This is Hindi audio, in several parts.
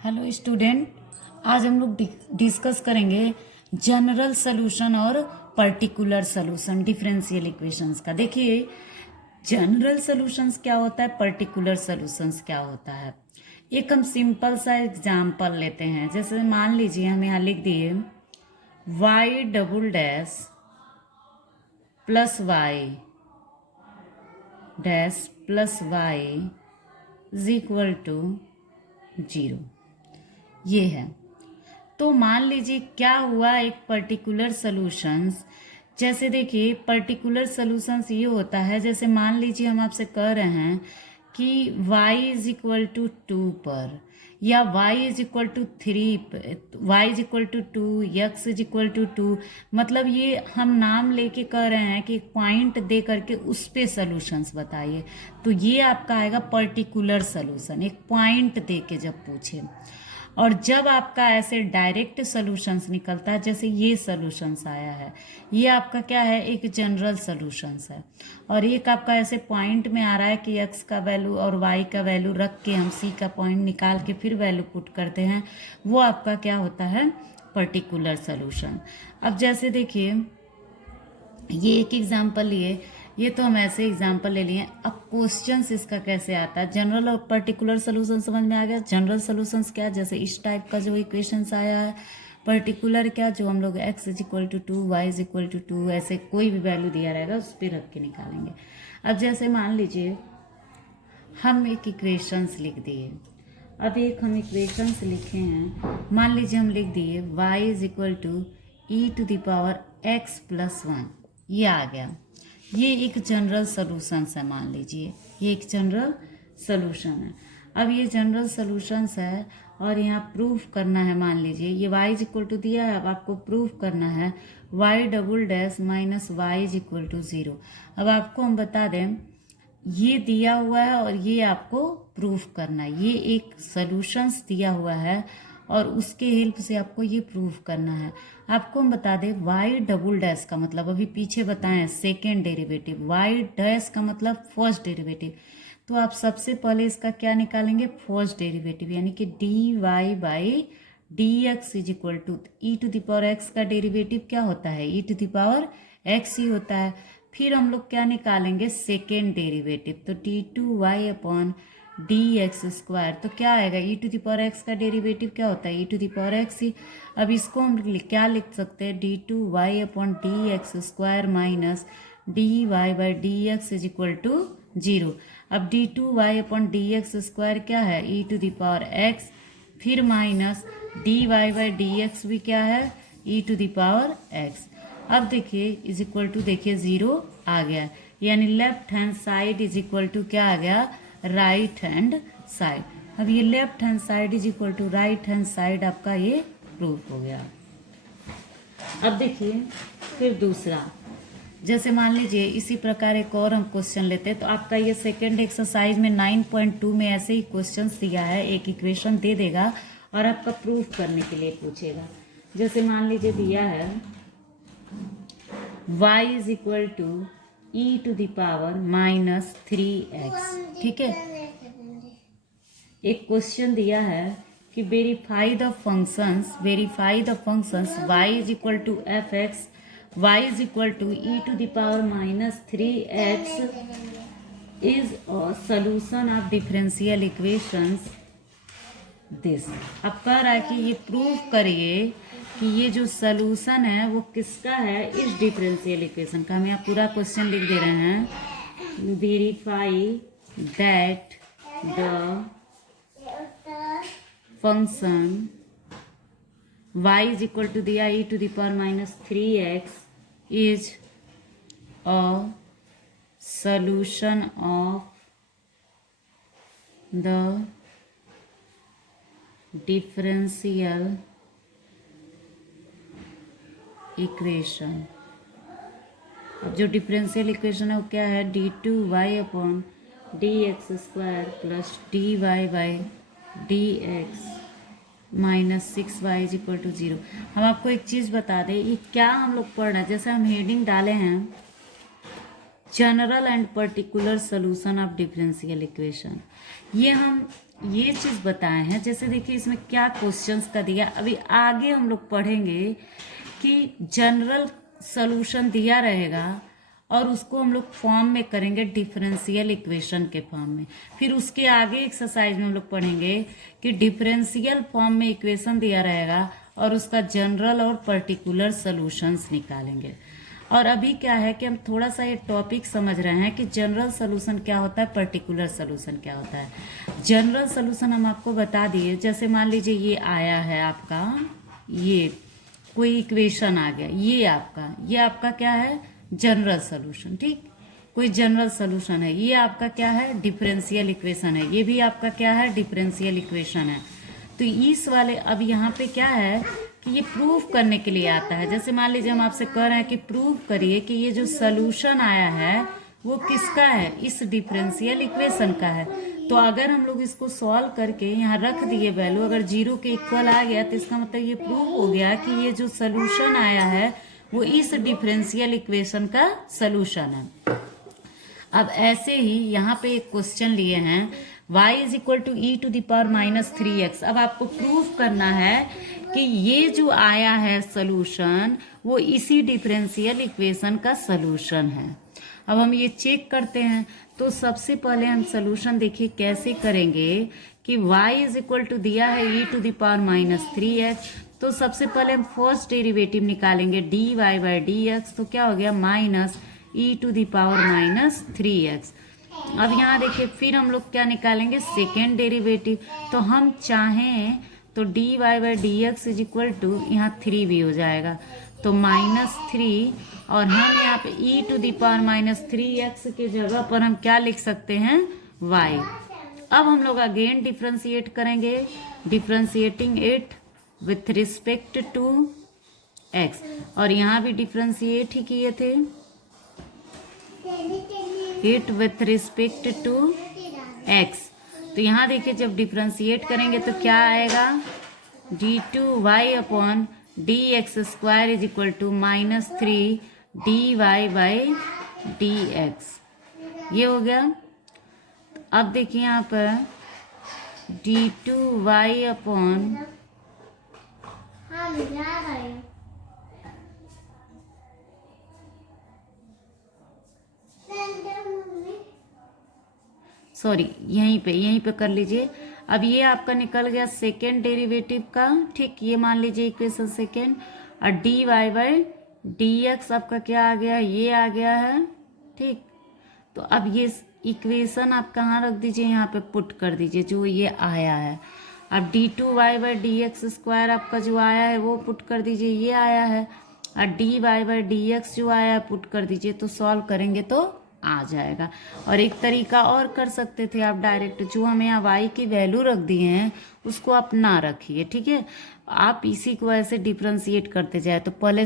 हेलो स्टूडेंट, आज हम लोग डिस्कस करेंगे जनरल सॉल्यूशन और पर्टिकुलर सॉल्यूशन डिफरेंशियल इक्वेशंस का। देखिए, जनरल सॉल्यूशंस क्या होता है, पर्टिकुलर सॉल्यूशंस क्या होता है। एक हम सिंपल सा एग्जांपल लेते हैं। जैसे मान लीजिए हम यहाँ लिख दिए y double dash plus y dash plus y is equal to 0। ये है। तो मान लीजिए क्या हुआ, एक पर्टिकुलर सॉल्यूशंस। जैसे देखिए, पर्टिकुलर सॉल्यूशंस ये होता है, जैसे मान लीजिए हम आपसे कह रहे हैं कि y इज इक्वल टू 2 पर, या y is equal to 3, y is equal to 2, x is equal to 2। मतलब ये हम नाम लेके कह रहे हैं कि पॉइंट दे करके उस पे सॉल्यूशंस बताइए। तो ये आपका आएगा पर्टिकुलर सॉल्यूशन, एक पॉइंट दे के जब पूछे। और जब आपका ऐसे डायरेक्ट सॉल्यूशंस निकलता है, जैसे ये सॉल्यूशंस आया है, ये आपका क्या है, एक जनरल सॉल्यूशंस है। और एक आपका ऐसे पॉइंट में आ रहा है कि x का वैल्यू और y का वैल्यू रख के हम c का पॉइंट निकाल के फिर वैल्यू पुट करते हैं, वो आपका क्या होता है, पर्टिकुलर सॉल्यूशन। अब जैसे देखिए, ये एक एग्जाम्पल लिए, ये तो हम ऐसे एग्जाम्पल ले लिए। अब क्वेश्चंस इसका कैसे आता है, जनरल और पर्टिकुलर सॉल्यूशन समझ में आ गया। जनरल सॉल्यूशंस क्या, जैसे इस टाइप का जो इक्वेशंस आया है। पर्टिकुलर क्या, जो हम लोग x is equal to 2, y is equal to 2, ऐसे कोई भी वैल्यू दिया रहेगा उस पर रख के निकालेंगे। अब जैसे मान लीजिए हम एक इक्वेशंस लिख दिए। अब एक हम इक्वेशंस लिखे हैं, मान लीजिए हम लिख दिए y is equal to e to the power x plus 1। ये आ गया। ये एक जनरल सॉल्यूशंस है, मान लीजिए ये एक जनरल सॉल्यूशन है। अब ये जनरल सॉल्यूशंस है और यहाँ प्रूफ करना है। मान लीजिए ये y इज इक्वल टू दिया है, अब आपको प्रूफ करना है y double dash minus y is equal to 0। अब आपको हम बता दें, ये दिया हुआ है और ये आपको प्रूफ करना है। ये एक सॉल्यूशंस दिया हुआ है और उसके हेल्प से आपको ये प्रूफ करना है। आपको हम बता दें y डबल डैश का मतलब, अभी पीछे बताएं, सेकेंड डेरिवेटिव। y डैश का मतलब फर्स्ट डेरिवेटिव। तो आप सबसे पहले इसका क्या निकालेंगे, फर्स्ट डेरिवेटिव, यानी कि dy by dx is equal to e to the power x का डेरिवेटिव क्या होता है, e to the power x ही होता है। फिर हम लोग क्या निकालेंगे, सेकेंड डेरिवेटिव, तो d2y अपॉन dx स्क्वायर। तो क्या आएगा, e to the power x का डेरिवेटिव क्या होता है, e to the power x ही। अब इसको हम क्या लिख सकते हैं, d2y upon dx square minus dy by dx is equal to 0। अब d2y अपॉन dx स्क्वायर क्या है, e to the power x, फिर माइनस dy बाई dx भी क्या है, e to the power x। अब देखिए इज इक्वल टू, देखिए 0 आ गया, यानी left hand side is equal to क्या आ गया, राइट हैंड साइड। अब ये left hand side is equal to right hand side, आपका ये प्रूफ हो गया। अब देखिए फिर दूसरा, जैसे मान लीजिए इसी प्रकार एक और हम क्वेश्चन लेते हैं। तो आपका ये सेकेंड एक्सरसाइज में 9.2 में ऐसे ही क्वेश्चन दिया है, एक इक्वेशन दे देगा और आपका प्रूफ करने के लिए पूछेगा। जैसे मान लीजिए दिया है y is equal to e to the power minus 3x, ठीक है। एक क्वेश्चन दिया है कि verify the functions y is equal to F X, y is equal to e to the power minus 3x is a solution of differential equations this. अब कह रहा है कि ये प्रूफ करिए कि ये जो सॉल्यूशन है वो किसका है, इस डिफरेंशियल इक्वेशन का। हम यहाँ पूरा क्वेश्चन लिख दे रहे हैं, verify that the function y is equal to दिया e to the power minus 3x is a solution of the differential equation. अब जो डिफरेंशियल इक्वेशन है वो क्या है, d2y upon dx square plus dy by dx minus 6y is equal to 0। हम आपको एक चीज़ बता दें, ये क्या हम लोग पढ़ रहे हैं, जैसे हम हेडिंग डाले हैं general and particular solution of differential equation. ये चीज़ बताए हैं। जैसे देखिए इसमें क्या क्वेश्चंस का दिया, अभी आगे हम लोग पढ़ेंगे कि जनरल सोल्यूशन दिया रहेगा और उसको हम लोग फॉर्म में करेंगे डिफरेंशियल इक्वेशन के फॉर्म में। फिर उसके आगे एक्सरसाइज में हम लोग पढ़ेंगे कि डिफरेंशियल फॉर्म में इक्वेशन दिया रहेगा और उसका जनरल और पर्टिकुलर सोल्यूशंस निकालेंगे। और अभी क्या है कि हम थोड़ा सा ये टॉपिक समझ रहे हैं कि जनरल सोल्यूशन क्या होता है, पर्टिकुलर सोल्यूशन क्या होता है। जनरल सोल्यूशन हम आपको बता दिए, जैसे मान लीजिए ये आया है आपका, ये कोई इक्वेशन आ गया, ये आपका क्या है, जनरल सोल्यूशन। ठीक, कोई जनरल सोल्यूशन है। ये आपका क्या है, डिफरेंशियल इक्वेशन है। ये भी आपका क्या है, डिफरेंशियल इक्वेशन है। तो इस वाले अब यहाँ पे क्या है कि ये प्रूफ करने के लिए आता है। जैसे मान लीजिए हम आपसे कह रहे हैं कि प्रूफ करिए कि ये जो सोल्यूशन आया है वो किसका है, इस डिफरेंशियल इक्वेशन का है। तो अगर हम लोग इसको सॉल्व करके यहाँ रख दिए वैल्यू, अगर 0 के इक्वल आ गया तो इसका मतलब ये प्रूफ हो गया कि ये जो सोल्यूशन आया है वो इस डिफरेंशियल इक्वेशन का सोल्यूशन है। अब ऐसे ही यहाँ पे एक क्वेश्चन लिए हैं, y is equal to e to the power -3x। अब आपको प्रूफ करना है कि ये जो आया है सोल्यूशन वो इसी डिफरेंशियल इक्वेशन का सोल्यूशन है। अब हम ये चेक करते हैं। तो सबसे पहले हम सोल्यूशन देखिए कैसे करेंगे कि y इज इक्वल टू दिया है e to the power -3x। तो सबसे पहले हम फर्स्ट डेरिवेटिव निकालेंगे dy/dx। तो क्या हो गया, minus e to the power -3x। अब यहाँ देखिए फिर हम लोग क्या निकालेंगे, सेकेंड डेरिवेटिव। तो हम चाहें तो dy/dx इज इक्वल टू यहाँ 3 भी हो जाएगा, तो -3। और हम यहाँ पे e to the power -3x के जगह पर हम क्या लिख सकते हैं, y। अब हम लोग अगेन डिफ्रेंशिएट करेंगे, differentiating it with respect to x। और यहाँ भी डिफ्रेंशिएट ही किए थे, it with respect to x। तो यहाँ देखिए जब डिफ्रेंशिएट करेंगे तो क्या आएगा, d2y upon dx² is equal to -3 dy/dx। ये हो गया। अब देखिए यहाँ पर d2y अपॉन सॉरी यहीं पे कर लीजिए। अब ये आपका निकल गया सेकेंड डेरिवेटिव का, ठीक, ये मान लीजिए इक्वेशन सेकेंड। और dy/dx आपका क्या आ गया, ये आ गया है, ठीक। तो अब ये इक्वेशन आप कहाँ रख दीजिए, यहाँ पे पुट कर दीजिए जो ये आया है। अब d2y/dx² आपका जो आया है वो पुट कर दीजिए, ये आया है। और dy/dx जो आया है पुट कर दीजिए। तो सॉल्व करेंगे तो आ जाएगा। और एक तरीका और कर सकते थे आप, डायरेक्ट जो हमें यहाँ y की वैल्यू रख दिए हैं उसको आप ना रखिए, ठीक है। आप इसी को ऐसे डिफ्रेंशिएट करते जाए। तो पहले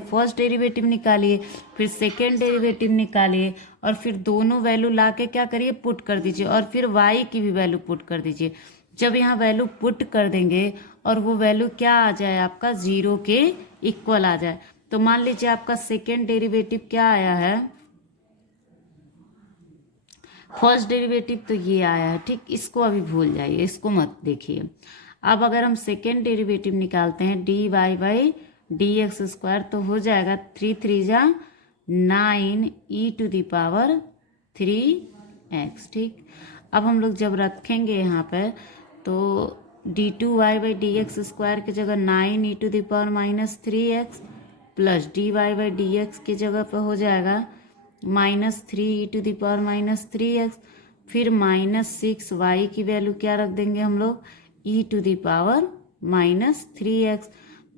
फर्स्ट डेरिवेटिव निकालिए, फिर सेकेंड डेरिवेटिव निकालिए, और फिर दोनों वैल्यू ला के क्या करिए, पुट कर दीजिए। और फिर y की भी वैल्यू पुट कर दीजिए। जब यहाँ वैल्यू पुट कर देंगे और वो वैल्यू क्या आ जाए आपका, 0 के इक्वल आ जाए। तो मान लीजिए आपका सेकेंड डेरिवेटिव क्या आया है, फर्स्ट डेरिवेटिव तो ये आया है, ठीक। इसको अभी भूल जाइए, इसको मत देखिए। अब अगर हम सेकेंड डेरिवेटिव निकालते हैं dy/dx², तो हो जाएगा 3 3 जा 9 e to the power 3x, ठीक। अब हम लोग जब रखेंगे यहाँ पर तो d2y/dx² की जगह 9 e to the power -3x plus dy/dx की जगह पर हो जाएगा -3 e to the power -3x। फिर -6 y की वैल्यू क्या रख देंगे हम लोग, e to the power -3x।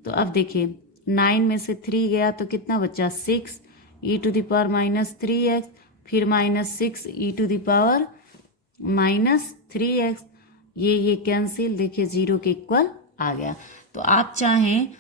तो अब देखिए 9 में से 3 गया तो कितना बचा, 6 e to the power -3x, फिर -6 e to the power -3x। ये कैंसिल, देखिए 0 के इक्वल आ गया। तो आप चाहें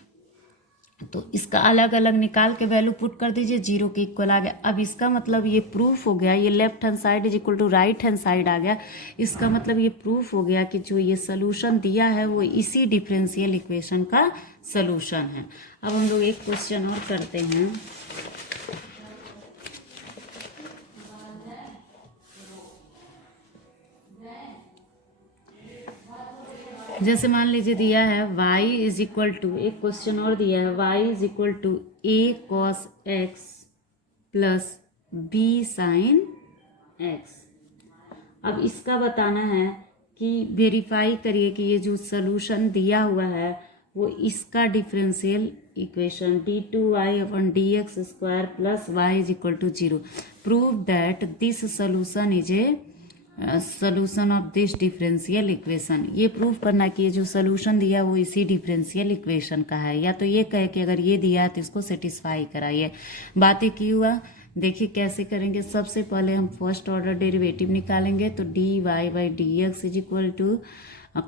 तो इसका अलग अलग निकाल के वैल्यू पुट कर दीजिए, 0 के इक्वल आ गया। अब इसका मतलब ये प्रूफ हो गया, ये left hand side is equal to right hand side आ गया। इसका मतलब ये प्रूफ हो गया कि जो ये सोल्यूशन दिया है वो इसी डिफरेंशियल इक्वेशन का सोल्यूशन है। अब हम लोग एक क्वेश्चन और करते हैं। जैसे मान लीजिए दिया है y इज इक्वल टू, एक क्वेश्चन और दिया है y is equal to a cos x plus b sin x। अब इसका बताना है कि वेरीफाई करिए कि ये जो सोल्यूशन दिया हुआ है वो इसका differential equation d2y/dx² plus y is equal to 0। Prove that this solution is a solution of this differential equation. ये प्रूव करना कि ये जो सोल्यूशन दिया वो इसी डिफरेंशियल इक्वेशन का है, या तो ये कहे कि अगर ये दिया है तो इसको सेटिस्फाई कराइए। बातें की हुआ, देखिए कैसे करेंगे। सबसे पहले हम फर्स्ट ऑर्डर डेरिवेटिव निकालेंगे, तो dy/dx is equal to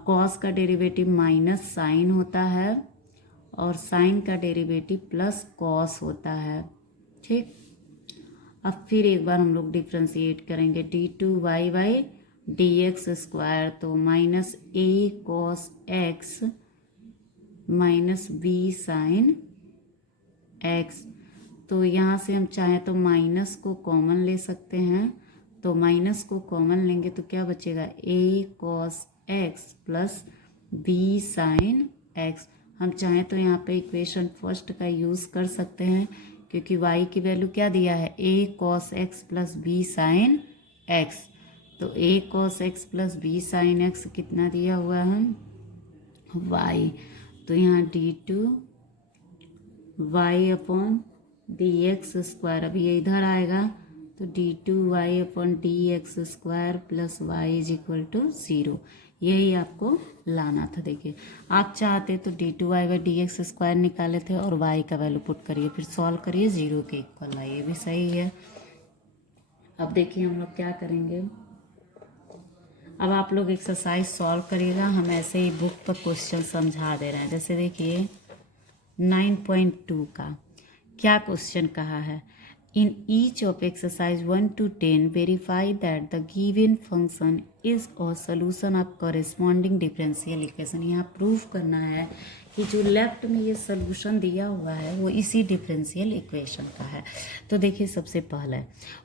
cos का डेरिवेटिव माइनस साइन होता है और साइन का डेरिवेटिव प्लस कॉस होता है। ठीक, अब फिर एक बार हम लोग डिफ्रेंशिएट करेंगे, d2y/dx², तो minus a cos x minus b sin x। तो यहाँ से हम चाहें तो माइनस को कॉमन ले सकते हैं, तो माइनस को कॉमन लेंगे तो क्या बचेगा, a cos x plus b sin x। हम चाहें तो यहाँ पे इक्वेशन फर्स्ट का यूज़ कर सकते हैं, क्योंकि y की वैल्यू क्या दिया है, a cos x plus b sin x। तो a cos x plus b sin x कितना दिया हुआ है, y। तो यहाँ d2y/dx², अब ये इधर आएगा तो d2y/dx² plus y is equal to 0। यही आपको लाना था। देखिए आप चाहते तो d2y/dx² निकाले थे और y का वैल्यू पुट करिए, फिर सॉल्व करिए 0 के इक्वल आए, ये भी सही है। अब देखिए हम लोग क्या करेंगे, अब आप लोग एक्सरसाइज सॉल्व करिएगा, हम ऐसे ही बुक पर क्वेश्चन समझा दे रहे हैं। जैसे देखिए 9.2 का क्या क्वेश्चन कहा है, in each of exercise 1 to 10 verify that the given function is a solution of corresponding differential equation. यहाँ प्रूफ करना है कि जो लेफ्ट में ये सोल्यूशन दिया हुआ है वो इसी डिफरेंशियल इक्वेशन का है। तो देखिए सबसे पहला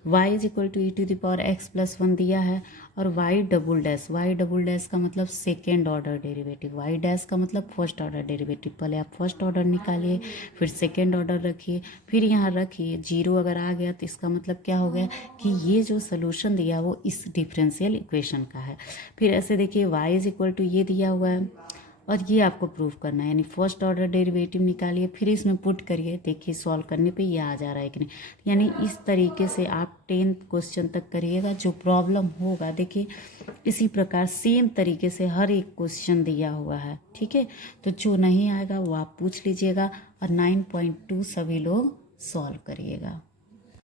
y is equal to e⁻x+1 दिया है, और y डबल डैश का मतलब second order derivative, y dash का मतलब फर्स्ट ऑर्डर डेरिवेटिव। पहले आप फर्स्ट ऑर्डर निकालिए, फिर सेकेंड ऑर्डर रखिए, फिर यहाँ रखिए। 0 अगर आ गया तो इसका मतलब क्या हो गया कि ये जो सोल्यूशन दिया वो इस डिफरेंशियल इक्वेशन का है। फिर ऐसे देखिए y इज इक्वल टू ये दिया हुआ है और ये आपको प्रूफ करना है, यानी फर्स्ट ऑर्डर डेरिवेटिव निकालिए, फिर इसमें पुट करिए। देखिए सॉल्व करने पे ये आ जा रहा है कि नहीं। यानी इस तरीके से आप 10th क्वेश्चन तक करिएगा। जो प्रॉब्लम होगा देखिए इसी प्रकार सेम तरीके से हर एक क्वेश्चन दिया हुआ है, ठीक है। तो जो नहीं आएगा वो आप पूछ लीजिएगा और 9.2 सभी लोग सॉल्व करिएगा।